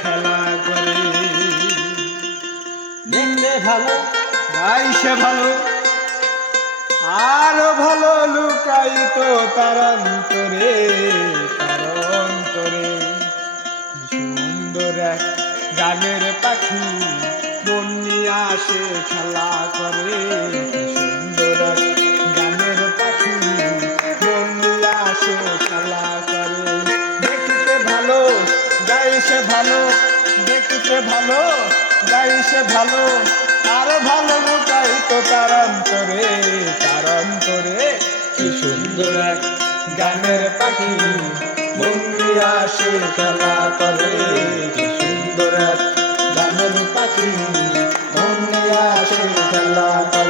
খেলা করে। দেখলে ভালো গাইছে ভালো, আরও ভালো লুকাই তো তার অন্তরে কারণ করে সুন্দর গানের পাখি বন্যি আসে খেলা গাইছে ভালো, দেখতে ভালো গাইছে ভালো, আরও ভালো গাই তো তারান্তরে তারান্তরে কি সুন্দর গানের পাখি বন্ধু আসে খেলা করে। কি সুন্দর গানের পাখি বন্ধু আসে খেলা করে।